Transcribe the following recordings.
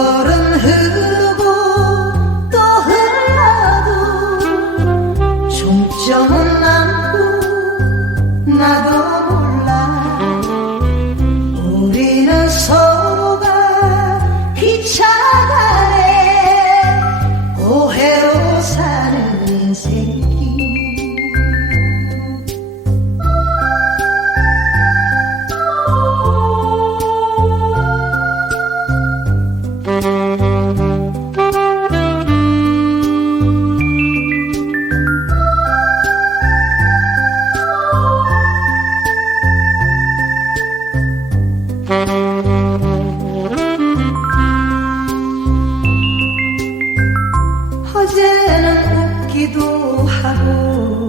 세월은 흐르고 또 흘러도 종점은 남고 나도 기도 하고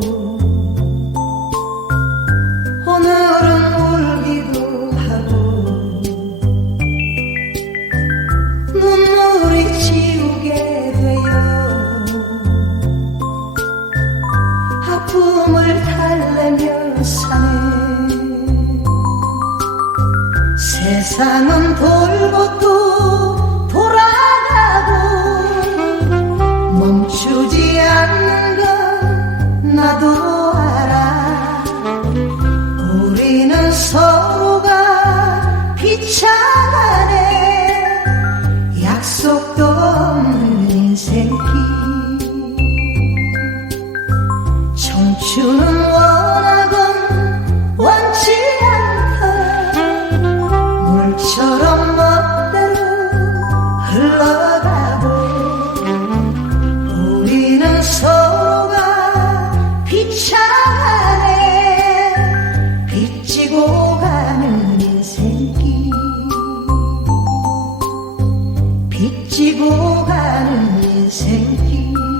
오늘은 울기도 하고 눈물이 지우게 되어 아픔을 달래며 사네. 세상은 돌고 또 지고 가는 인생길